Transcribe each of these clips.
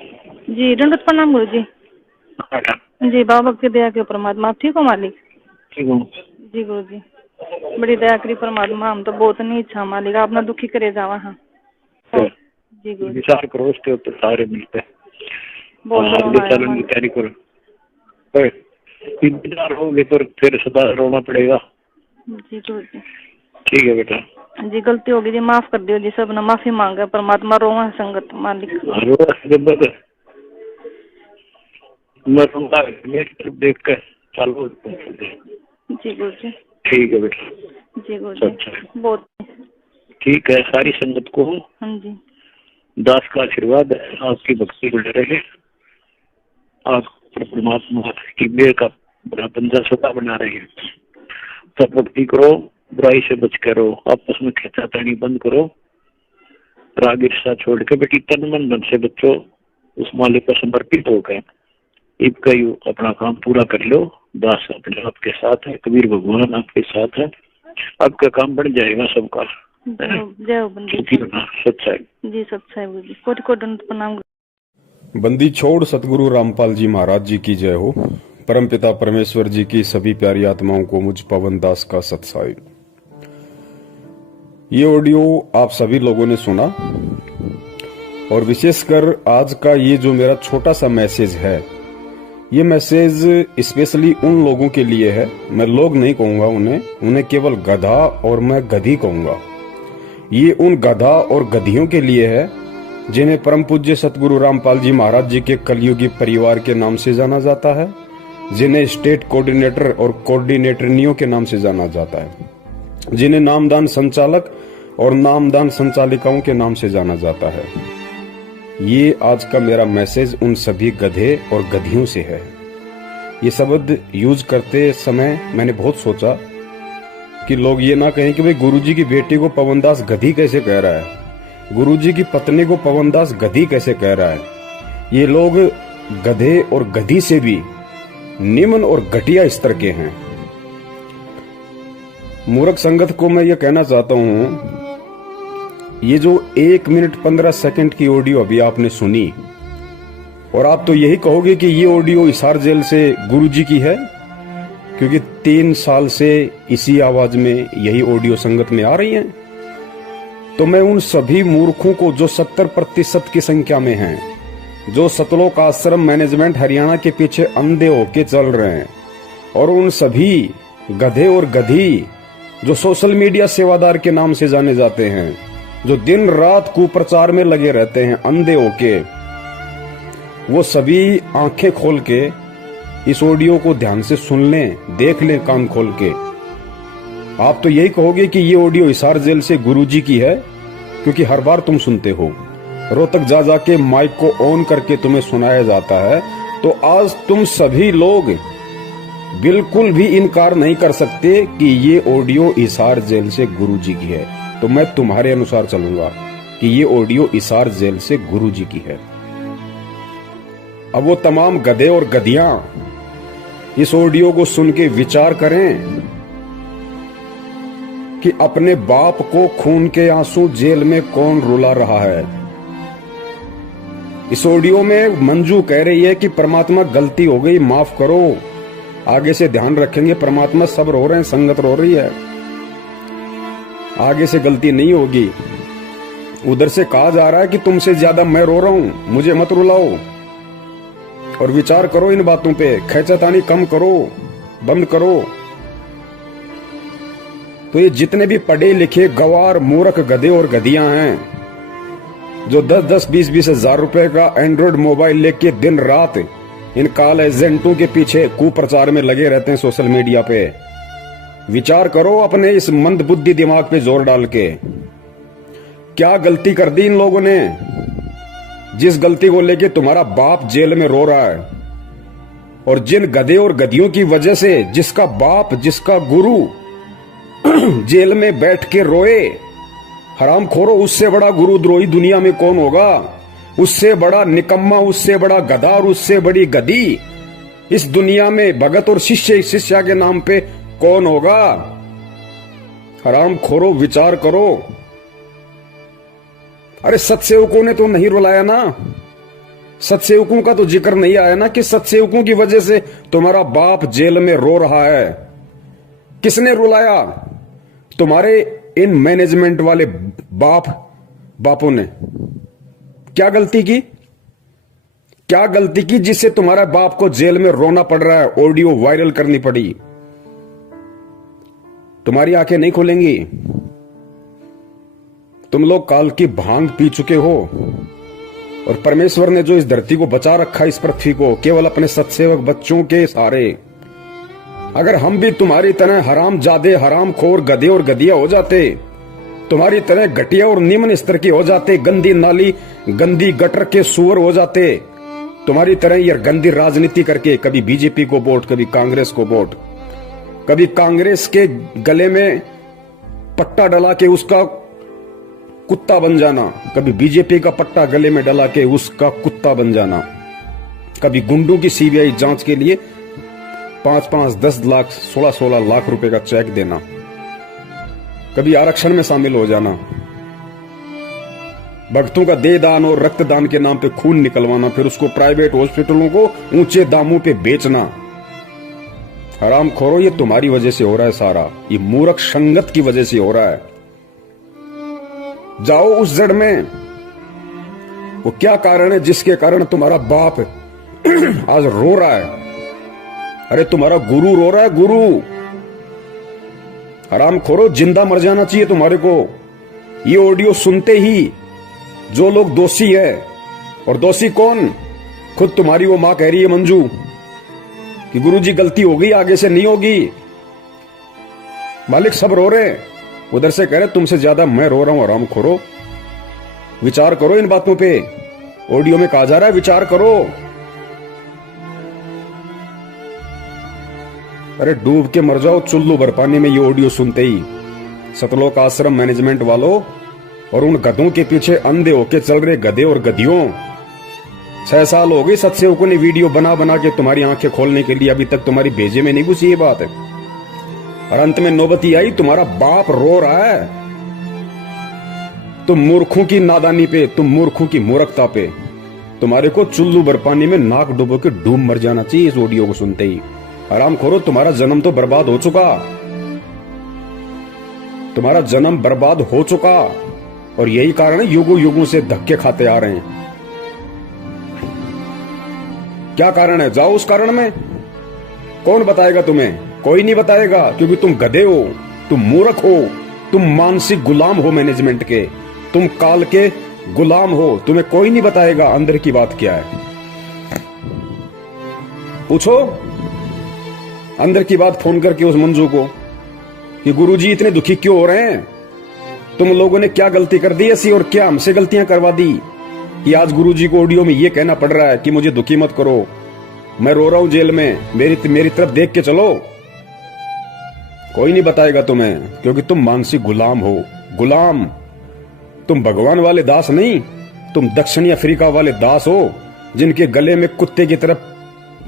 जी दंडवत प्रणाम गुरु जी। हाँ, जी बाबा की दया के परमात्मा, आप ठीक हो मालिक? ठीक हूँ। जी गुरु जी, बड़ी दया करी परमात्मा, हम तो बहुत नहीं इच्छा मालिक, आप ना दुखी करे जावा। हाँ तो जी गुरु जी, विचार करो उसके ऊपर, सारे मिलते हैं। बहुत रोना आगे आया चलने की मालिक। तैयारी करो। पर इंतजार होगे तो फिर सदा रोना पड़ेगा। जी गुरु जी। ठीक है बेटा। जी गलती होगी जी, माफ कर दियो जी, सब ना माफी मांगे परमात्मा, रोवा संगत मालिक। रोज मैं सुनता मेरी तरफ देख कर चालू। जी गुरु जी। ठीक है बेटा। जी गुरु जी। अच्छा बहुत। ठीक है। सारी संगत को हाँ जी। दास का आशीर्वाद है, आपकी भक्ति बढ़ रहे, आप परमात्मा की मेहर का बड़ा बंदा सदा बना रहे हैं। सब भक्ति करो, बुराई से बच करो, आपस में खींचातानी बंद करो, राग ईर्ष्या छोड़ के बेटी तन मन धन से बच्चों उस मालिक को समर्पित होकर इनका अपना काम पूरा कर लो। दास अपने आपके साथ है, कबीर भगवान आपके साथ है, आपका काम बन जाएगा सबका। जय हो बंदी। सच्चाई। जी सच्चाई गुरु जी, कोटि कोटि दंडवत प्रणाम। बंदी छोड़ सतगुरु रामपाल जी महाराज जी की जय हो। परमपिता परमेश्वर जी की सभी प्यारी आत्माओं को मुझ पवन दास का सत्साई। ये ऑडियो आप सभी लोगों ने सुना, और विशेषकर आज का ये जो मेरा छोटा सा मैसेज है, ये मैसेज स्पेशली उन लोगों के लिए है। मैं लोग नहीं कहूंगा उन्हें केवल गधा और मैं गधी कहूंगा। ये उन गधा और गधियों के लिए है जिन्हें परम पूज्य सतगुरु रामपाल जी महाराज जी के कलयुगी परिवार के नाम से जाना जाता है, जिन्हें स्टेट कोऑर्डिनेटर और कोऑर्डिनेटरनियों के नाम से जाना जाता है, जिन्हें नामदान संचालक और नामदान संचालिकाओं के नाम से जाना जाता है। ये आज का मेरा मैसेज उन सभी गधे और गधियों से है। ये शब्द यूज करते समय मैंने बहुत सोचा कि लोग ये ना कहें कि भाई गुरुजी की बेटी को पवनदास गधी कैसे कह रहा है, गुरुजी की पत्नी को पवनदास गधी कैसे कह रहा है। ये लोग गधे और गधी से भी निम्न और घटिया स्तर के हैं। मूर्ख संगत को मैं ये कहना चाहता हूं, ये जो 1 मिनट 15 सेकंड की ऑडियो अभी आपने सुनी, और आप तो यही कहोगे कि ये ऑडियो हिसार जेल से गुरुजी की है, क्योंकि 3 साल से इसी आवाज में यही ऑडियो संगत में आ रही है। तो मैं उन सभी मूर्खों को जो 70% की संख्या में हैं, जो सतलोक आश्रम मैनेजमेंट हरियाणा के पीछे अंधे होके चल रहे हैं, और उन सभी गधे और गधी जो सोशल मीडिया सेवादार के नाम से जाने जाते हैं, जो दिन रात कुप्रचार में लगे रहते हैं अंधे होके, वो सभी आंखें खोल के इस ऑडियो को ध्यान से सुन लें, देख लें कान खोल के। आप तो यही कहोगे कि ये ऑडियो हिसार जेल से गुरुजी की है, क्योंकि हर बार तुम सुनते हो, रोहतक जा जाके माइक को ऑन करके तुम्हें सुनाया जाता है। तो आज तुम सभी लोग बिल्कुल भी इनकार नहीं कर सकते कि ये ऑडियो हिसार जेल से गुरुजी की है। तो मैं तुम्हारे अनुसार चलूंगा कि ये ऑडियो हिसार जेल से गुरुजी की है। अब वो तमाम गधे और गधियां इस ऑडियो को सुन के विचार करें कि अपने बाप को खून के आंसू जेल में कौन रुला रहा है। इस ऑडियो में मंजू कह रही है कि परमात्मा गलती हो गई, माफ करो, आगे से ध्यान रखेंगे। परमात्मा सब रो रहे हैं, संगत रो रही है, आगे से गलती नहीं होगी। उधर से कहा जा रहा है कि तुमसे ज्यादा मैं रो रहा हूं, मुझे मत रुलाओ। और विचार करो इन बातों पे, खैचतानी कम करो, बंद करो। तो ये जितने भी पढ़े लिखे गवार मूर्ख गधे और गधियां हैं, जो 10-10, 20-20 हजार रुपए का एंड्रॉइड मोबाइल लेके दिन रात इन कॉल एजेंटों के पीछे कुप्रचार में लगे रहते हैं सोशल मीडिया पे, विचार करो अपने इस मंद बुद्धि दिमाग पे जोर डाल के, क्या गलती कर दी इन लोगों ने, जिस गलती को लेके तुम्हारा बाप जेल में रो रहा है। और जिन गधे और गधियों की वजह से जिसका बाप, जिसका गुरु जेल में बैठ के रोए, हराम खोरो, उससे बड़ा गुरुद्रोही दुनिया में कौन होगा, उससे बड़ा निकम्मा, उससे बड़ा गधा और उससे बड़ी गधी इस दुनिया में भगत और शिष्य शिष्या के नाम पे कौन होगा। हराम खोरो, विचार करो। अरे सत्सेवकों ने तो नहीं रुलाया ना, सत्सेवकों का तो जिक्र नहीं आया ना कि सत्सेवकों की वजह से तुम्हारा बाप जेल में रो रहा है। किसने रुलाया? तुम्हारे इन मैनेजमेंट वाले बापों ने। क्या गलती की? क्या गलती की जिससे तुम्हारा बाप को जेल में रोना पड़ रहा है, ऑडियो वायरल करनी पड़ी? तुम्हारी आंखें नहीं खुलेंगी। तुम लोग काल की भांग पी चुके हो और परमेश्वर ने जो इस धरती को बचा रखा, इस पृथ्वी को, केवल अपने सत्सेवक बच्चों के सहारे। अगर हम भी तुम्हारी तरह हराम जादे, हराम खोर, गधे और गधिया हो जाते, तुम्हारी तरह घटिया और निम्न स्तर के हो जाते, गंदी नाली, गंदी गटर के सुअर हो जाते, तुम्हारी तरह ये गंदी राजनीति करके कभी बीजेपी को वोट, कभी कांग्रेस को वोट, कभी कांग्रेस के गले में पट्टा डला के उसका कुत्ता बन जाना, कभी बीजेपी का पट्टा गले में डला के उसका कुत्ता बन जाना, कभी गुंडों की सीबीआई जांच के लिए 5-5, 10 लाख, 16-16 लाख रुपए का चेक देना, कभी आरक्षण में शामिल हो जाना, भक्तों का देह दान और रक्तदान के नाम पे खून निकलवाना, फिर उसको प्राइवेट हॉस्पिटलों को ऊंचे दामों पे बेचना। हराम खोरो, ये तुम्हारी वजह से हो रहा है सारा। ये मूर्ख संगत की वजह से हो रहा है। जाओ उस जड़ में, वो क्या कारण है जिसके कारण तुम्हारा बाप आज रो रहा है? अरे तुम्हारा गुरु रो रहा है, गुरु। हराम खोरो, जिंदा मर जाना चाहिए तुम्हारे को। ये ऑडियो सुनते ही जो लोग दोषी है, और दोषी कौन? खुद तुम्हारी वो मां कह रही है मंजू कि गुरुजी गलती हो गई, आगे से नहीं होगी। मालिक सब रो रहे हैं, उधर से कह रहे तुमसे ज्यादा मैं रो रहा हूं। हराम खोरो, विचार करो इन बातों पे। ऑडियो में कहा जा रहा है विचार करो। अरे डूब के मर जाओ चुल्लू भर पानी में ये ऑडियो सुनते ही। सतलोक आश्रम मैनेजमेंट वालों और उन गधों के पीछे अंधे होके चल रहे गधे और गधियों, 6 साल हो गए सत्सेवकों ने वीडियो बना बना के तुम्हारी आंखें खोलने के लिए, अभी तक तुम्हारी भेजे में नहीं घुसी ये बात है। और अंत में नौबती आई, तुम्हारा बाप रो रहा है। तुम मूर्खों की नादानी पे, तुम मूर्खों की मूर्खता पे, तुम्हारे को चुल्लू भर पानी में नाक डुबो के डूब मर जाना चाहिए इस ऑडियो को सुनते ही। आराम खोरो, तुम्हारा जन्म तो बर्बाद हो चुका, तुम्हारा जन्म बर्बाद हो चुका। और यही कारण है युगों युगों से धक्के खाते आ रहे हैं। क्या कारण है? जाओ उस कारण में। कौन बताएगा तुम्हें? कोई नहीं बताएगा, क्योंकि तुम गधे हो, तुम मूर्ख हो, तुम मानसिक गुलाम हो मैनेजमेंट के, तुम काल के गुलाम हो। तुम्हें कोई नहीं बताएगा अंदर की बात क्या है। पूछो अंदर की बात फोन करके उस मंजू को कि गुरुजी इतने दुखी क्यों हो रहे हैं, तुम लोगों ने क्या गलती कर दी ऐसी, और क्या हमसे गलतियां करवा दी कि आज गुरुजी को ऑडियो में ये कहना पड़ रहा है कि मुझे दुखी मत करो, मैं रो रहा हूं जेल में, मेरी तरफ देख के चलो। कोई नहीं बताएगा तुम्हें, क्योंकि तुम मानसिक गुलाम हो। गुलाम, तुम भगवान वाले दास नहीं, तुम दक्षिणी अफ्रीका वाले दास हो, जिनके गले में कुत्ते की तरफ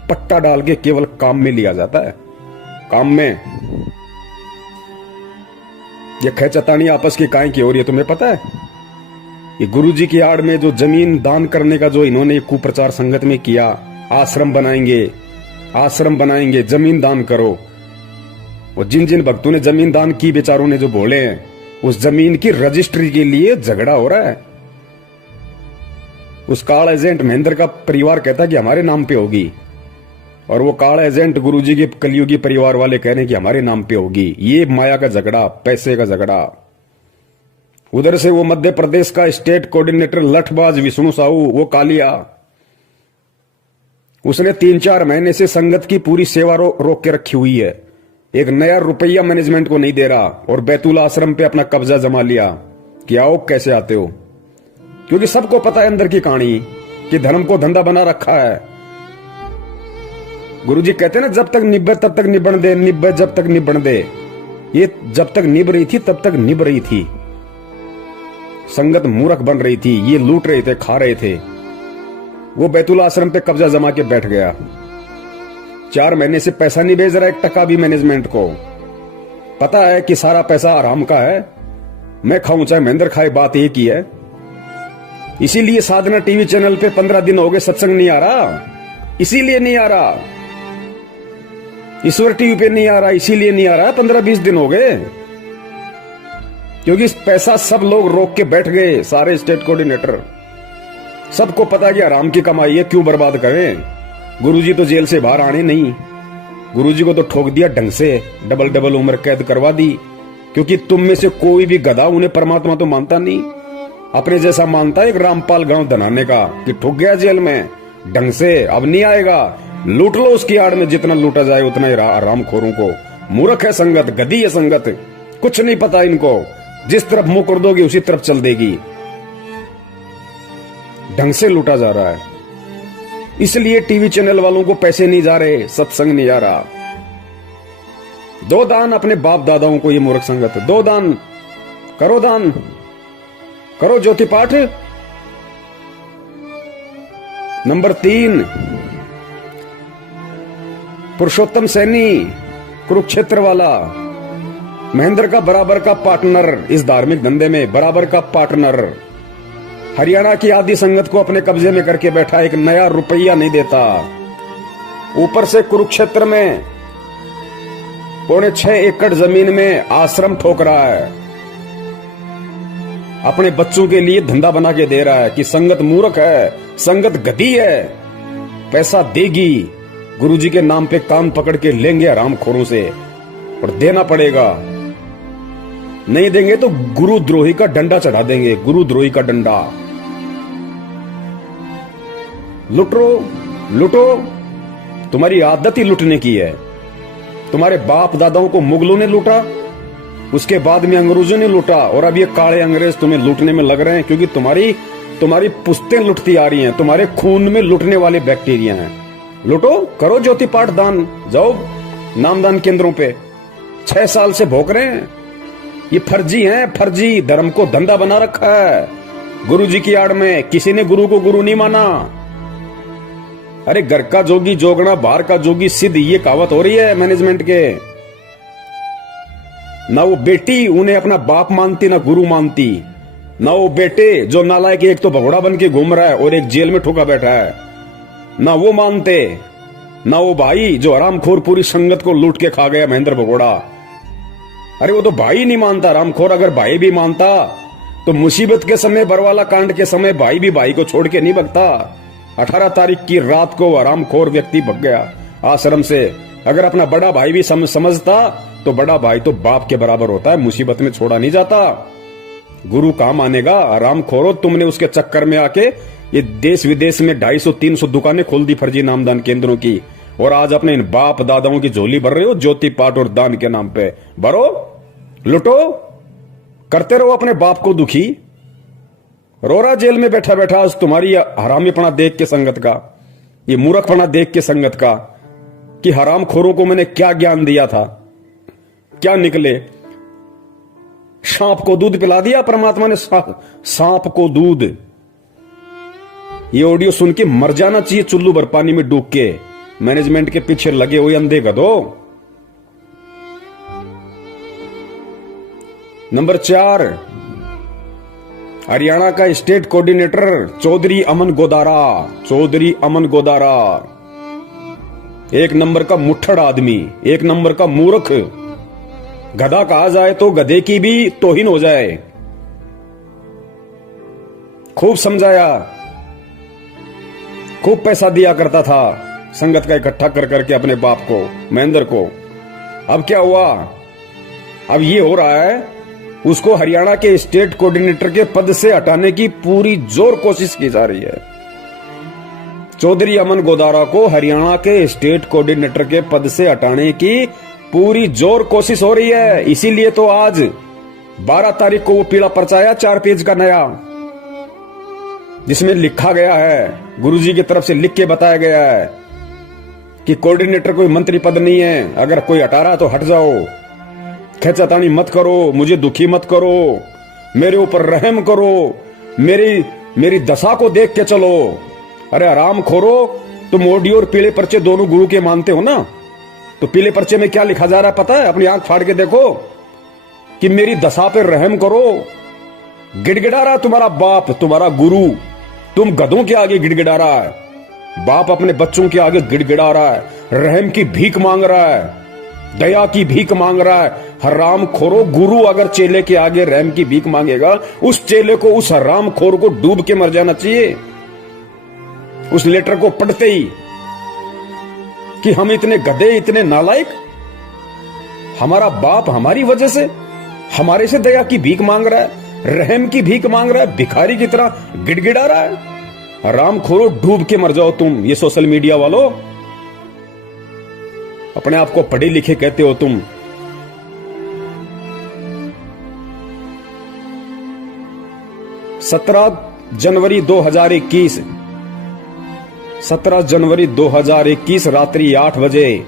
पट्टा डाल के केवल काम में लिया जाता है। काम में ये खेचतानी आपस की काहे की हो रही है तुम्हें पता है? ये गुरुजी की आड़ में जो जमीन दान करने का जो इन्होंने कुप्रचार संगत में किया, आश्रम बनाएंगे, जमीन दान करो। और जिन जिन भक्तों ने जमीन दान की, बेचारों ने जो बोले हैं, उस जमीन की रजिस्ट्री के लिए झगड़ा हो रहा है। उस काल एजेंट महेंद्र का परिवार कहता है कि हमारे नाम पे होगी, और वो काल एजेंट गुरुजी के कलयुगी परिवार वाले कह रहे हैं कि हमारे नाम पे होगी। ये माया का झगड़ा, पैसे का झगड़ा। उधर से वो मध्य प्रदेश का स्टेट कोऑर्डिनेटर लठबाज विष्णु साहू, वो कालिया, उसने 3-4 महीने से संगत की पूरी सेवा रोक के रखी हुई है। एक नया रुपया मैनेजमेंट को नहीं दे रहा, और बैतूल आश्रम पे अपना कब्जा जमा लिया कि आओ कैसे आते हो। क्योंकि सबको पता है अंदर की कहानी कि धर्म को धंधा बना रखा है। गुरुजी कहते हैं ना, जब तक निब्बे तब तक निबण दे, निब्बे जब तक निबण दे। ये जब तक निभ रही थी तब तक निभ रही थी। संगत मूर्ख बन रही थी, ये लूट रहे थे, खा रहे थे। वो बैतूल आश्रम पे कब्जा जमा के बैठ गया। 4 महीने से पैसा नहीं भेज रहा, 1 टका भी मैनेजमेंट को। पता है कि सारा पैसा आराम का है, मैं खाऊं चाहे महेंद्र खाए, बात एक ही है। इसीलिए साधना टीवी चैनल पे 15 दिन हो गए सत्संग नहीं आ रहा, इसीलिए नहीं आ रहा। ईश्वर टीवी पे नहीं आ रहा, इसीलिए नहीं आ रहा। 15-20 दिन हो गए, क्योंकि पैसा सब लोग रोक के बैठ गए, सारे स्टेट कोऑर्डिनेटर। सबको पता कि आराम की कमाई है, क्यों बर्बाद करें। गुरुजी तो जेल से बाहर आने नहीं, गुरुजी को तो ठोक दिया ढंग से, डबल उम्र कैद करवा दी। क्योंकि तुम में से कोई भी गधा उन्हें परमात्मा तो मानता नहीं, अपने जैसा मानता है एक रामपाल गांव धनाने का, कि ठुक गया जेल में ढंग से, अब नहीं आएगा। लूट लो उसकी आड़ में, जितना लूटा जाए उतना ही रामखोरों को। मूर्ख है संगत, गधी है संगत, कुछ नहीं पता इनको। जिस तरफ मुंह कर दोगे उसी तरफ चल देगी। ढंग से लूटा जा रहा है, इसलिए टीवी चैनल वालों को पैसे नहीं जा रहे, सत्संग नहीं जा रहा। दो दान अपने बाप दादाओं को, ये मूर्ख संगत। दो दान करो, दान करो, ज्योति पाठ। नंबर 3, पुरुषोत्तम सैनी, कुरुक्षेत्र वाला, महेंद्र का बराबर का पार्टनर इस धार्मिक धंधे में, बराबर का पार्टनर। हरियाणा की आदि संगत को अपने कब्जे में करके बैठा, एक नया रुपया नहीं देता। ऊपर से कुरुक्षेत्र में 6.25 एकड़ जमीन में आश्रम ठोक रहा है, अपने बच्चों के लिए धंधा बना के दे रहा है। कि संगत मूर्ख है, संगत गधी है, पैसा देगी, गुरुजी के नाम पे कान पकड़ के लेंगे हरामखोरों से, और देना पड़ेगा। नहीं देंगे तो गुरुद्रोही का डंडा चढ़ा देंगे, गुरुद्रोही का डंडा। लुटो, तुम्हारी आदत ही लुटने की है। तुम्हारे बाप दादाओं को मुगलों ने लूटा, उसके बाद में अंग्रेजों ने लूटा, और अब ये काले अंग्रेज तुम्हें लूटने में लग रहे हैं, क्योंकि तुम्हारी पुश्तें लुटती आ रही हैं, तुम्हारे खून में लुटने वाले बैक्टीरिया हैं। लुटो, करो ज्योति पाठ दान, जाओ नामदान केंद्रों पे। 6 साल से भोग रहे हैं, ये फर्जी हैं, फर्जी धर्म को धंधा बना रखा है गुरुजी की आड़ में। किसी ने गुरु को गुरु नहीं माना। अरे घर का जोगी जोगना, बाहर का जोगी सिद्ध, ये कहावत हो रही है मैनेजमेंट के। ना वो बेटी उन्हें अपना बाप मानती, ना गुरु मानती। ना वो बेटे जो नालायक, एक तो भगोड़ा बन के घूम रहा है और एक जेल में ठोका बैठा है, ना वो मानते। ना वो भाई जो हरामखोर पूरी संगत को लूट के खा गया, महेंद्र भगोड़ा। अरे वो तो भाई नहीं मानता हरामखोर। अगर भाई भी मानता तो मुसीबत के समय, बरवाला कांड के समय, भाई भी भाई को छोड़ के नहीं भगता। 18 तारीख की रात को हरामखोर व्यक्ति भग गया आश्रम से। अगर अपना बड़ा भाई भी समझता तो बड़ा भाई तो बाप के बराबर होता है, मुसीबत में छोड़ा नहीं जाता। गुरु कहां मानेगा? हरामखोरो, तुमने उसके चक्कर में आके ये देश विदेश में 250-300 दुकानें खोल दी फर्जी नामदान केंद्रों की, और आज अपने इन बाप दादाओं की झोली भर रहे हो ज्योति पाठ और दान के नाम पे। भरो, लुटो, करते रहो अपने बाप को दुखी। रोरा जेल में बैठा बैठा आज तुम्हारी हरामीपना देख के संगत का, ये मूर्खपना देख के संगत का, कि हरामखोरों को मैंने क्या ज्ञान दिया था, क्या निकले। सांप को दूध पिला दिया परमात्मा ने, सांप को दूध। ये ऑडियो सुन के मर जाना चाहिए चुल्लू भर पानी में डूब के, मैनेजमेंट के पीछे लगे हुए अंधे गधो। नंबर 4, हरियाणा का स्टेट कोऑर्डिनेटर चौधरी अमन गोदारा। एक नंबर का मुट्ठड़ आदमी, एक नंबर का मूर्ख। गधा कहा जाए तो गधे की भी तौहीन हो जाए। खूब समझाया, खूब पैसा दिया करता था संगत का इकट्ठा कर करके अपने बाप को, महेंद्र को। अब क्या हुआ? अब ये हो रहा है, उसको हरियाणा के स्टेट कोऑर्डिनेटर के पद से हटाने की पूरी जोर कोशिश की जा रही है। चौधरी अमन गोदारा को हरियाणा के स्टेट कोऑर्डिनेटर के पद से हटाने की पूरी जोर कोशिश हो रही है। इसीलिए तो आज 12 तारीख को वो पीला पर्चा आया 4 पेज का नया, जिसमें लिखा गया है, गुरुजी की तरफ से लिख के बताया गया है कि कोऑर्डिनेटर कोई मंत्री पद नहीं है, अगर कोई हटा रहा तो हट जाओ, खेचातानी मत करो, मुझे दुखी मत करो, मेरे ऊपर रहम करो, मेरी दशा को देख के चलो। अरे आराम खोरो, तुम ऑडियो और पीले पर्चे दोनों गुरु के मानते हो ना, तो पीले पर्चे में क्या लिखा जा रहा है पता है? अपनी आंख फाड़ के देखो कि मेरी दशा पे रहम करो। गिड़गिड़ा रहा तुम्हारा बाप, तुम्हारा गुरु, तुम गधों के आगे गिड़गिड़ा रहा है, बाप अपने बच्चों के आगे गिड़गिड़ा रहा है, रहम की भीख मांग रहा है, दया की भीख मांग रहा है। हराम खोरो, गुरु अगर चेले के आगे रहम की भीख मांगेगा, उस चेले को, उस हराम खोर को डूब के मर जाना चाहिए उस लेटर को पढ़ते ही, कि हम इतने गधे, इतने नालायक, हमारा बाप हमारी वजह से हमारे से दया की भीख मांग रहा है, रहम की भीख मांग रहा है, भिखारी की तरह गिड़गिड़ा रहा है। हराम खोरो, डूब के मर जाओ तुम। ये सोशल मीडिया वालों, अपने आप को पढ़े लिखे कहते हो तुम। सत्रह जनवरी 2021 रात्रि 8 बजे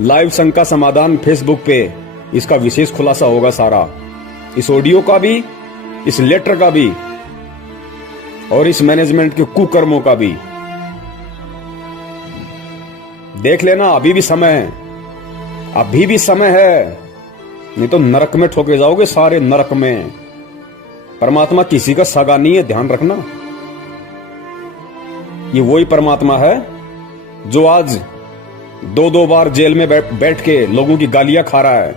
लाइव संघ का समाधान फेसबुक पे इसका विशेष खुलासा होगा सारा, इस ऑडियो का भी, इस लेटर का भी, और इस मैनेजमेंट के कुकर्मों का भी। देख लेना, अभी भी समय है, अभी भी समय है, नहीं तो नरक में ठोके जाओगे, सारे नरक में। परमात्मा किसी का सगा नहीं है, ध्यान रखना। ये वही परमात्मा है जो आज 2-2 बार जेल में बैठ के लोगों की गालियां खा रहा है,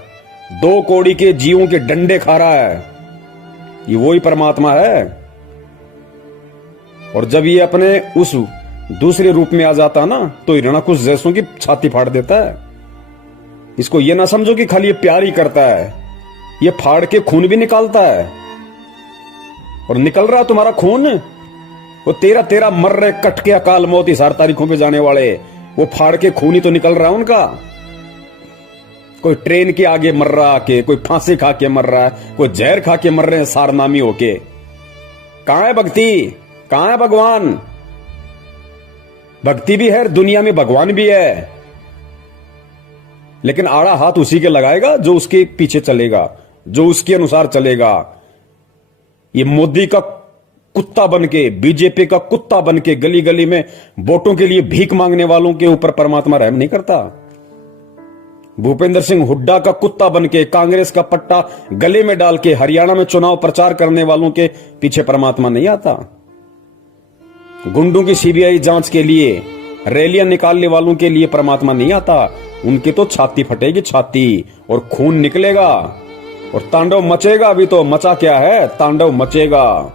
2 कौड़ी के जीवों के डंडे खा रहा है। ये वही परमात्मा है। और जब ये अपने उस दूसरे रूप में आ जाता ना, तो हिरणाकुश जैसों की छाती फाड़ देता है। इसको ये ना समझो कि खाली ये प्यार ही करता है, ये फाड़ के खून भी निकालता है। और निकल रहा तुम्हारा खून, वो 13 मर रहे कट के अकाल मौत इस 8 तारीखों पे जाने वाले, वो फाड़ के खून ही तो निकल रहा है उनका। कोई ट्रेन के आगे मर रहा के, कोई फांसी खा के मर रहा है, कोई जहर खा के मर रहे हैं सारनामी होके। कहां है भक्ति, कहां है भगवान? भक्ति भी है, दुनिया में भगवान भी है, लेकिन आड़ा हाथ उसी के लगाएगा जो उसके पीछे चलेगा, जो उसके अनुसार चलेगा। ये मोदी का कुत्ता बनके, बीजेपी का कुत्ता बनके गली गली में वोटों के लिए भीख मांगने वालों के ऊपर परमात्मा रहम नहीं करता। भूपेंद्र सिंह हुड्डा का कुत्ता बनके, कांग्रेस का पट्टा गले में डाल के हरियाणा में चुनाव प्रचार करने वालों के पीछे परमात्मा नहीं आता। गुंडों की सीबीआई जांच के लिए रैलियां निकालने वालों के लिए परमात्मा नहीं आता। उनकी तो छाती फटेगी, छाती, और खून निकलेगा और तांडव मचेगा। अभी तो मचा क्या है, तांडव मचेगा।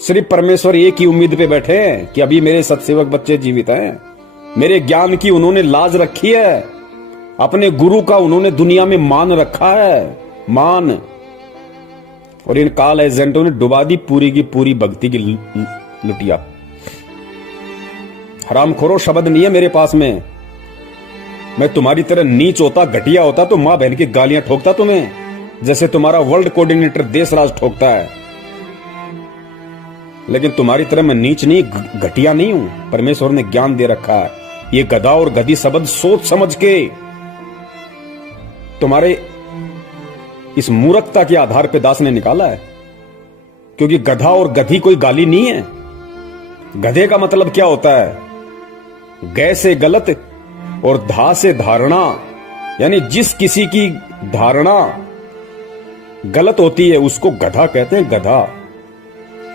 सिर्फ परमेश्वर एक ही उम्मीद पे बैठे हैं कि अभी मेरे सत्सेवक बच्चे जीवित हैं, मेरे ज्ञान की उन्होंने लाज रखी है, अपने गुरु का उन्होंने दुनिया में मान रखा है, मान। और इन काल एजेंटों ने डुबा दी पूरी की पूरी भक्ति की लुटिया। हरामखोरो शब्द नहीं है मेरे पास में। मैं तुम्हारी तरह नीच होता, घटिया होता तो मां बहन की गालियां ठोकता तुम्हें, जैसे तुम्हारा वर्ल्ड कोऑर्डिनेटर देशराज ठोकता है। लेकिन तुम्हारी तरह मैं नीच नहीं, घटिया नहीं हूं। परमेश्वर ने ज्ञान दे रखा है। ये गधा और गधी शब्द सोच समझ के तुम्हारे इस मूर्खता के आधार पे दास ने निकाला है, क्योंकि गधा और गधी कोई गाली नहीं है। गधे का मतलब क्या होता है? गै से गलत और धा से धारणा, यानी जिस किसी की धारणा गलत होती है उसको गधा कहते हैं, गधा।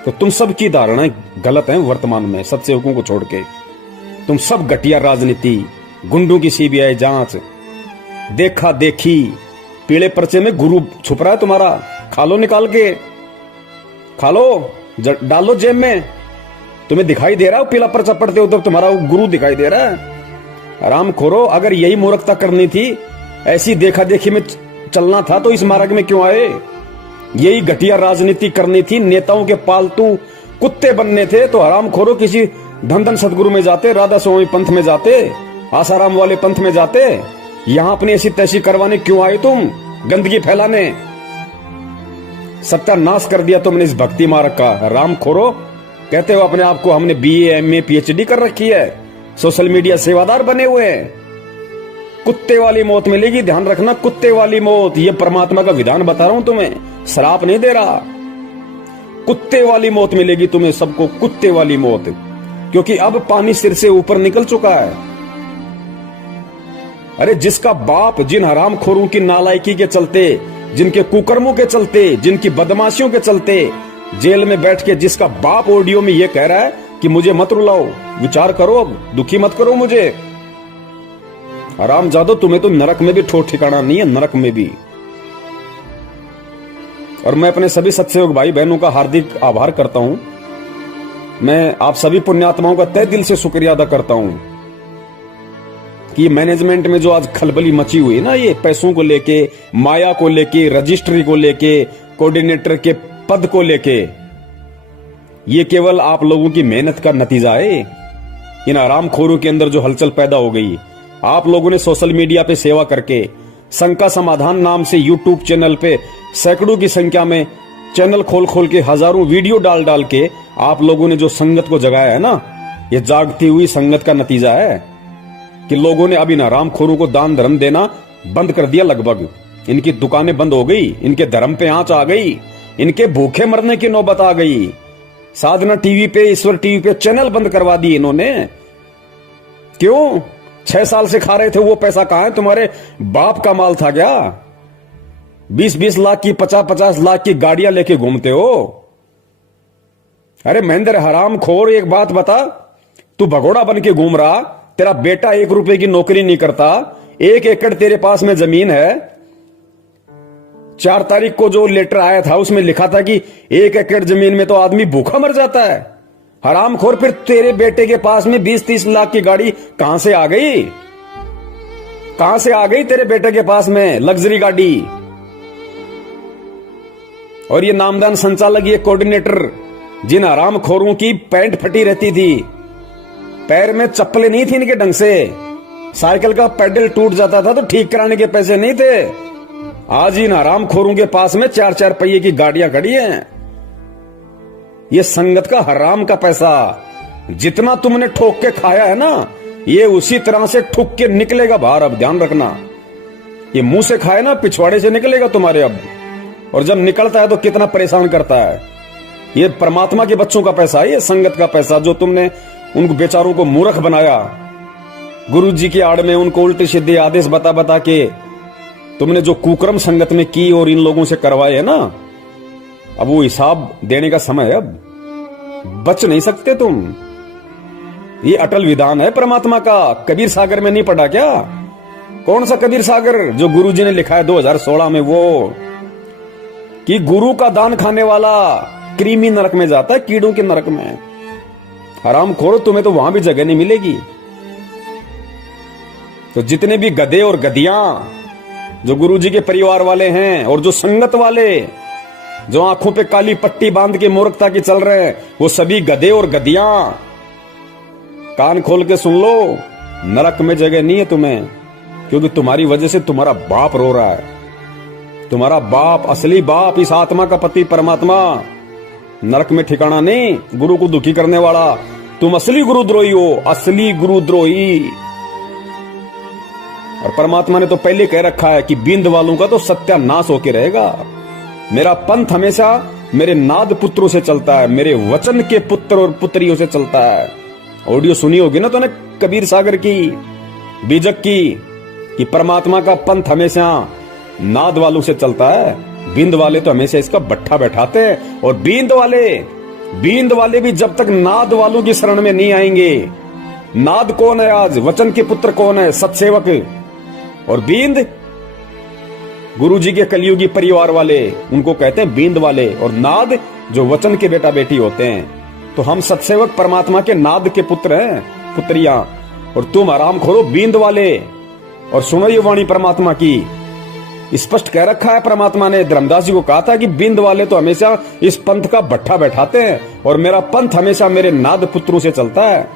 तो तुम सब की धारणाएं गलत हैं वर्तमान में, सत्सेवकों को छोड़ के। तुम सब घटिया राजनीति, गुंडों की सीबीआई जांच, देखा देखी, पीले पर्चे में गुरु छुप रहा है तुम्हारा। खा लो, निकाल के खा लो, डालो जेब में। तुम्हें दिखाई दे रहा है पीला पर्चा पढ़ते हो तो तुम्हारा गुरु दिखाई दे रहा है। आराम खोरो, अगर यही मूर्खता करनी थी, ऐसी देखा देखी में चलना था तो इस मार्ग में क्यों आए? यही घटिया राजनीति करनी थी, नेताओं के पालतू कुत्ते बनने थे तो हराम खोरो किसी धन सदगुरु में जाते, राधा स्वामी पंथ में जाते, आसाराम वाले पंथ में जाते। यहां अपनी ऐसी तैसी करवाने क्यों आए तुम? गंदगी फैलाने। सत्यानाश कर दिया तुमने इस भक्ति मार्ग का। हराम खोरो, कहते हो अपने आप को हमने BA MA PhD कर रखी है, सोशल मीडिया सेवादार बने हुए हैं। कुत्ते वाली मौत मिलेगी, ध्यान रखना, कुत्ते वाली मौत। ये परमात्मा का विधान बता रहा हूं तुम्हें, श्राप नहीं दे रहा। कुत्ते वाली मौत मिलेगी तुम्हें सबको, कुत्ते वाली मौत, क्योंकि अब पानी सिर से ऊपर निकल चुका है। अरे जिसका बाप जिन हरामखोरों की नालायकी के चलते, जिनके कुकर्मों के चलते, जिनकी बदमाशियों के चलते जेल में बैठ के जिसका बाप ऑडियो में ये कह रहा है कि मुझे मत रुलाओ, विचार करो, अब दुखी मत करो मुझे। हरामजादो, तुम्हें तो नरक में भी ठोठ ठिकाना नहीं है, नरक में भी। और मैं अपने सभी सत्सयोग भाई बहनों का हार्दिक आभार करता हूं। मैं आप सभी पुण्यात्माओं का तहे दिल से शुक्रिया अदा करता हूं कि मैनेजमेंट में जो आज खलबली मची हुई है ना, ये पैसों को लेके, माया को लेके, रजिस्ट्री को लेके, कोऑर्डिनेटर के पद को लेके, ये केवल आप लोगों की मेहनत का नतीजा है। इन आरामखोरों के अंदर जो हलचल पैदा हो गई, आप लोगों ने सोशल मीडिया पे सेवा करके, शंका समाधान नाम से यूट्यूब चैनल पे सैकड़ों की संख्या में चैनल खोल खोल के, हजारों वीडियो डाल डाल के आप लोगों ने जो संगत को जगाया है ना, ये जागती हुई संगत का नतीजा है कि लोगों ने अब इन हरामखोरों को दान धर्म देना बंद कर दिया। लगभग इनकी दुकानें बंद हो गई, इनके धर्म पे आंच आ गई, इनके भूखे मरने की नौबत आ गई। साधना टीवी पे, ईश्वर टीवी पे चैनल बंद करवा दिए इन्होंने। क्यों? 6 साल से खा रहे थे, वो पैसा कहां है? तुम्हारे बाप का माल था क्या? 20-20 लाख की, 50-50 लाख की गाड़ियां लेके घूमते हो। अरे महेंद्र हरामखोर, एक बात बता, तू भगोड़ा बन के घूम रहा, तेरा बेटा 1 रुपए की नौकरी नहीं करता, 1 एकड़ तेरे पास में जमीन है। 4 तारीख को जो लेटर आया था उसमें लिखा था कि 1 एकड़ जमीन में तो आदमी भूखा मर जाता है। हरामखोर, फिर तेरे बेटे के पास में 20-30 लाख की गाड़ी कहां से आ गई? कहां से आ गई तेरे बेटे के पास में लग्जरी गाड़ी? और ये नामदान संचालक, ये कोऑर्डिनेटर, जिन हरामखोरों की पैंट फटी रहती थी, पैर में चप्पलें नहीं थी इनके ढंग से, साइकिल का पैडल टूट जाता था तो ठीक कराने के पैसे नहीं थे, आज इन हरामखोरों के पास में 4-4 पहिए की गाड़ियां खड़ी हैं। ये संगत का हराम का पैसा जितना तुमने ठोक के खाया है ना, ये उसी तरह से ठुक के निकलेगा बाहर। अब ध्यान रखना, ये मुंह से खाए ना, पिछवाड़े से निकलेगा तुम्हारे अब। और जब निकलता है तो कितना परेशान करता है। ये परमात्मा के बच्चों का पैसा है, ये संगत का पैसा, जो तुमने उन बेचारों को मूर्ख बनाया। गुरु जी की आड़ में उनको उल्टे सीधे आदेश बता बता के तुमने जो कुकर्म संगत में की और इन लोगों से करवाए है ना, अब वो हिसाब देने का समय है। अब बच नहीं सकते तुम। ये अटल विधान है परमात्मा का। कबीर सागर में नहीं पढ़ा क्या? कौन सा कबीर सागर जो गुरु जी ने लिखा है 2016 में, वो कि गुरु का दान खाने वाला कृमि नरक में जाता है, कीड़ों के नरक में। हरामखोरो, तुम्हें तो वहां भी जगह नहीं मिलेगी। तो जितने भी गधे और गधियां जो गुरुजी के परिवार वाले हैं और जो संगत वाले जो आंखों पे काली पट्टी बांध के मूर्खता की चल रहे हैं, वो सभी गधे और गधियां कान खोल के सुन लो, नरक में जगह नहीं है तुम्हें। क्योंकि तुम्हारी वजह से तुम्हारा बाप रो रहा है। तुम्हारा बाप, असली बाप, इस आत्मा का पति परमात्मा, नरक में ठिकाना नहीं। गुरु को दुखी करने वाला तुम असली गुरुद्रोही हो, असली गुरुद्रोही। और परमात्मा ने तो पहले कह रखा है कि बिंद वालों का तो सत्यानाश होके रहेगा। मेरा पंथ हमेशा मेरे नाद पुत्रों से चलता है, मेरे वचन के पुत्र और पुत्रियों से चलता है। ऑडियो सुनी होगी ना तूने कबीर सागर की, बीजक की, कि परमात्मा का पंथ हमेशा नाद वालों से चलता है। बिंद वाले तो हमेशा इसका बट्ठा बैठाते हैं। और बिंद वाले भी जब तक नाद वालों की शरण में नहीं आएंगे। नाद कौन है आज? वचन के पुत्र कौन है? सत्सेवक। और बींद गुरुजी के कलियुगी परिवार वाले, उनको कहते हैं बींद वाले। और नाद जो वचन के बेटा बेटी होते हैं। तो हम सत्सेवक परमात्मा के नाद के पुत्र हैं, पुत्रियां। और तुम आराम खोरो बींद वाले। और सुनो ये वाणी परमात्मा की, स्पष्ट कह रखा है परमात्मा ने। धर्मदास जी को कहा था कि बिंद वाले तो हमेशा इस पंथ का भट्ठा बैठाते हैं और मेरा पंथ हमेशा मेरे नाद पुत्रों से चलता है।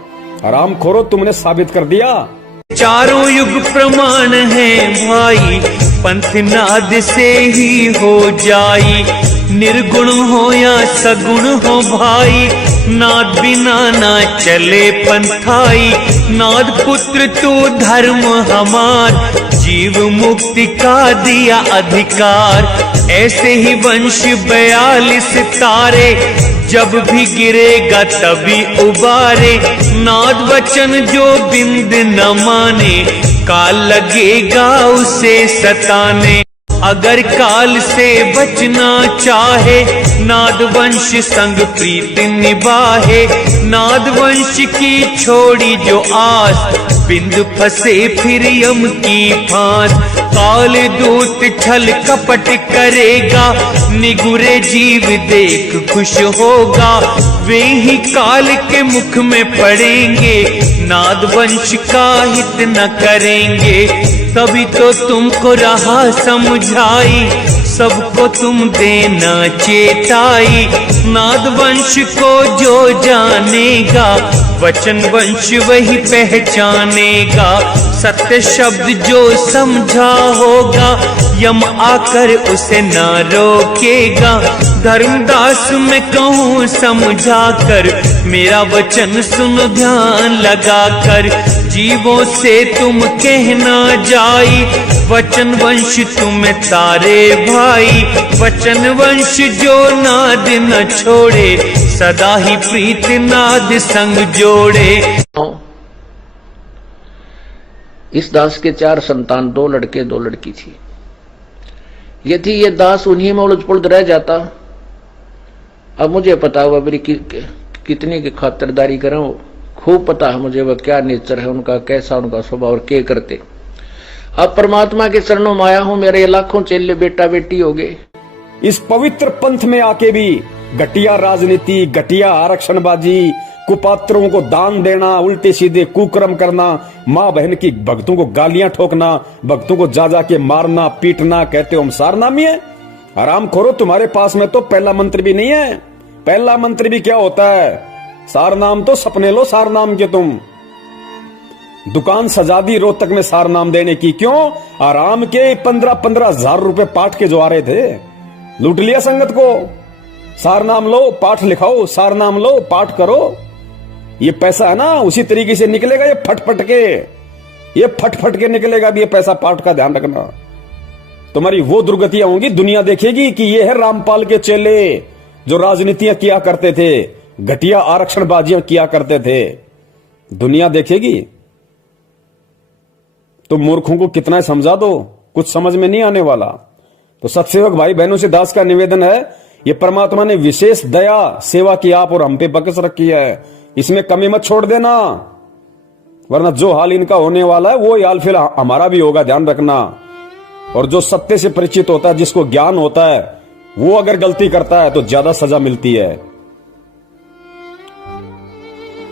आराम खोरो, तुमने साबित कर दिया। चारों युग प्रमाण है भाई, पंथ नाद से ही हो जाई। निर्गुण हो या सगुण हो भाई, नाद बिना ना चले पंथाई। नाद पुत्र तू धर्म हमार, जीव मुक्ति का दिया अधिकार। ऐसे ही वंश 42 तारे, जब भी गिरेगा तभी उबारे। नाद वचन जो बिंद न माने, काल लगेगा उसे सताने। अगर काल से बचना चाहे, नाद वंश संग प्रीत निभाए। नाद वंश की छोड़ी जो आस, बिंद फंसे फिर यम की फांस। काल दूत छल कपट करेगा, निगुरे जीव देख खुश होगा। वे ही काल के मुख में पड़ेंगे, नाद वंश का हित न करेंगे। तभी तो तुमको रहा समझाई, सबको तुम देना चेताई। नाद वंश को जो जानेगा, वचन वंश वही पहचानेगा। सत्य शब्द जो समझा होगा, यम आकर उसे ना रोकेगा। धर्मदास मैं कहूँ समझा कर, मेरा वचन सुनो ध्यान लगा कर। जीवों से तुम कहना जाई, वचन वंश तुम्हें तारे भाई। वचन वंश जो नाद न छोड़े, सदा ही प्रीत नाद संग जोड़े। इस दास के 4 संतान, 2 लड़के 2 लड़की थी। यदि ये दास उन्हीं में उलझ पुलझ रह जाता, अब मुझे पता हुआ मेरी कितनी की खातिरदारी करूं, खूब पता है मुझे वह क्या नेचर है उनका, कैसा उनका स्वभाव और क्या करते। अब परमात्मा के चरणों में आया हूं, मेरे ये लाखों चेले बेटा बेटी हो गए। इस पवित्र पंथ में आके भी घटिया राजनीति, घटिया आरक्षणबाजी, कुपात्रों को दान देना, उल्टे सीधे कुकर्म करना, माँ बहन की भक्तों को गालियां ठोकना, भक्तों को जा के मारना पीटना, कहते हो हम सारनामी है। आराम खोरो, तुम्हारे पास में तो पहला मंत्र भी नहीं है। पहला मंत्र भी क्या होता है? सारनाम तो सपने लो सारनाम के तुम। दुकान सजा दी रोहतक में सारनाम देने की, क्यों? आराम के 15-15 हजार रुपए पाठ के जो आ रहे थे, लूट लिया संगत को। सारनाम लो, पाठ लिखाओ, सारनाम लो, पाठ करो। ये पैसा है ना, उसी तरीके से निकलेगा। ये फट के निकलेगा भी ये पैसा। पाठ का ध्यान रखना, तुम्हारी वो दुर्गतियां होंगी, दुनिया देखेगी कि ये है रामपाल के चेले जो राजनीतियां किया करते थे, घटिया आरक्षणबाजियां किया करते थे। दुनिया देखेगी। तो मूर्खों को कितना समझा दो, कुछ समझ में नहीं आने वाला। तो सत्सेवक भाई बहनों से दास का निवेदन है, ये परमात्मा ने विशेष दया सेवा की आप और हम पे बख्श रखी है, इसमें कमी मत छोड़ देना, वरना जो हाल इनका होने वाला है वो हाल फिर हमारा भी होगा, ध्यान रखना। और जो सत्य से परिचित होता है, जिसको ज्ञान होता है, वो अगर गलती करता है तो ज्यादा सजा मिलती है।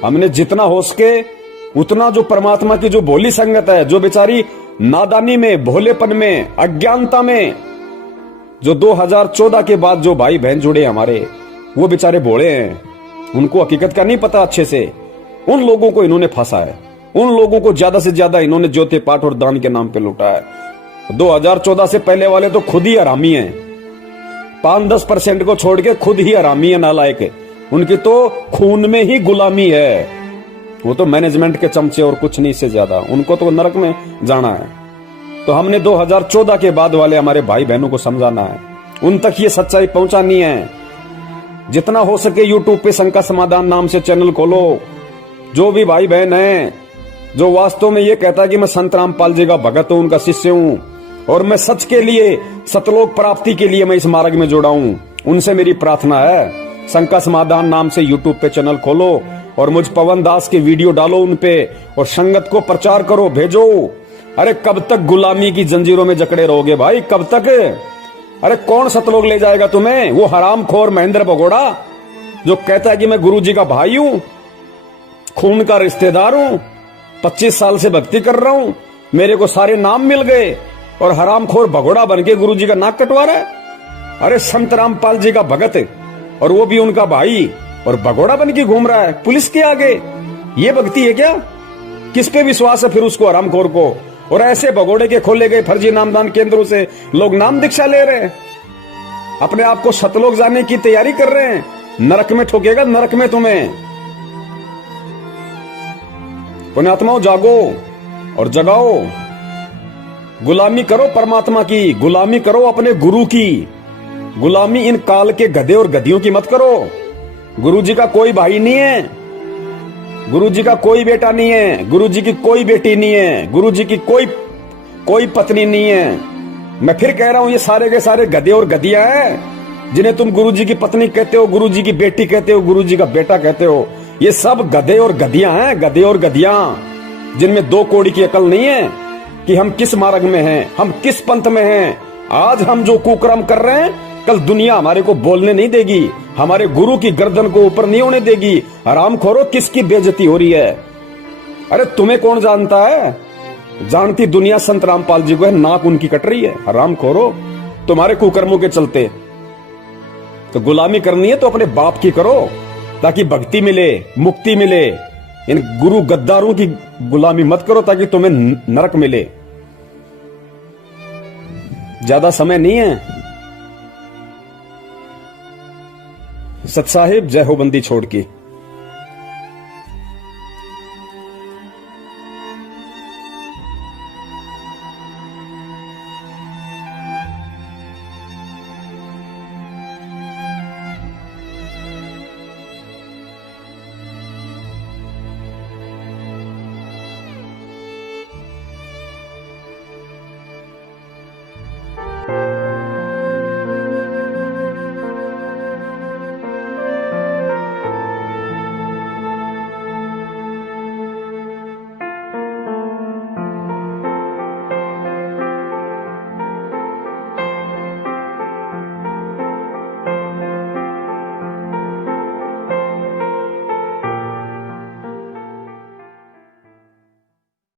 हमने जितना हो सके उतना जो परमात्मा की जो भोली संगत है, जो बेचारी नादानी में, भोलेपन में, अज्ञानता में, जो 2014 के बाद जो भाई बहन जुड़े हमारे, वो बेचारे भोले हैं, उनको हकीकत का नहीं पता अच्छे से। उन लोगों को इन्होंने फंसा है, उन लोगों को ज्यादा से ज्यादा इन्होंने ज्योति पाठ और दान के नाम पे लूटा है। 2014 से पहले वाले तो खुद ही हरामी हैं, 5-10% को छोड़ के खुद ही हरामी है, नालायक। उनकी तो खून में ही गुलामी है, वो तो मैनेजमेंट के चमचे और कुछ नहीं से ज्यादा, उनको तो नरक में जाना है। तो हमने 2014 के बाद वाले हमारे भाई बहनों को समझाना है, उन तक ये सच्चाई पहुंचानी है। जितना हो सके यूट्यूब पे शंका समाधान नाम से चैनल खोलो। जो भी भाई बहन है जो वास्तव में ये कहता है कि मैं संत रामपाल जी का भगत हूं, उनका शिष्य हूं, और मैं सच के लिए, सतलोक प्राप्ति के लिए मैं इस मार्ग में जुड़ा हूं, उनसे मेरी प्रार्थना है, शंका समाधान नाम से यूट्यूब पे चैनल खोलो और मुझ पवन दास के वीडियो डालो उन पे, और संगत को प्रचार करो, भेजो। अरे कब तक गुलामी की जंजीरों में जकड़े रहोगे भाई, कब तक? अरे कौन सतलोक ले जाएगा तुम्हें? वो हरामखोर महेंद्र भगोड़ा जो कहता है कि मैं गुरुजी का भाई हूं, खून का रिश्तेदार हूं, 25 साल से भक्ति कर रहा हूं, मेरे को सारे नाम मिल गए, और हरामखोर भगोड़ा बन के गुरुजी का नाक कटवा रहा है। अरे संत रामपाल जी का भगत, और वो भी उनका भाई, और भगोड़ा बन के घूम रहा है पुलिस के आगे। ये भक्ति है क्या? किस पे विश्वास है फिर उसको, हरामखोर को? और ऐसे भगोड़े के खोले गए फर्जी नामदान केंद्रों से लोग नाम दीक्षा ले रहे हैं, अपने आप को सतलोक जाने की तैयारी कर रहे हैं। नरक में ठोकेगा, नरक में तुम्हें। पुण्यात्माओं, जागो और जगाओ। गुलामी करो परमात्मा की, गुलामी करो अपने गुरु की, गुलामी इन काल के गधे और गधियों की मत करो। गुरु जी का कोई भाई नहीं है, गुरु जी का कोई बेटा नहीं है, गुरु जी की कोई बेटी नहीं है, गुरु जी की कोई पत्नी नहीं है। मैं फिर कह रहा हूं, ये सारे के सारे गधे और गधियां हैं। जिन्हें तुम गुरुजी की पत्नी कहते हो, गुरुजी की बेटी कहते हो, गुरुजी का बेटा कहते हो, ये सब गधे और गधियां हैं, गधे और गधियां, जिनमें दो कौड़ी की अकल नहीं है कि हम किस मार्ग में हैं, हम किस पंथ में हैं। आज हम जो कुकर्म कर रहे हैं, कल दुनिया हमारे को बोलने नहीं देगी, हमारे गुरु की गर्दन को ऊपर नहीं होने देगी। हरामखोरो, किसकी बेइज्जती हो रही है? अरे तुम्हें कौन जानता है? जानती दुनिया संत रामपाल जी को है, नाक उनकी कट रही है। हरामखोरो, तुम्हारे कुकर्मों के चलते। तो गुलामी करनी है तो अपने बाप की करो, ताकि भक्ति मिले, मुक्ति मिले। इन गुरु गद्दारों की गुलामी मत करो ताकि तुम्हें नरक मिले। ज्यादा समय नहीं है। सत साहिब, जय हो बंदी छोड़ की।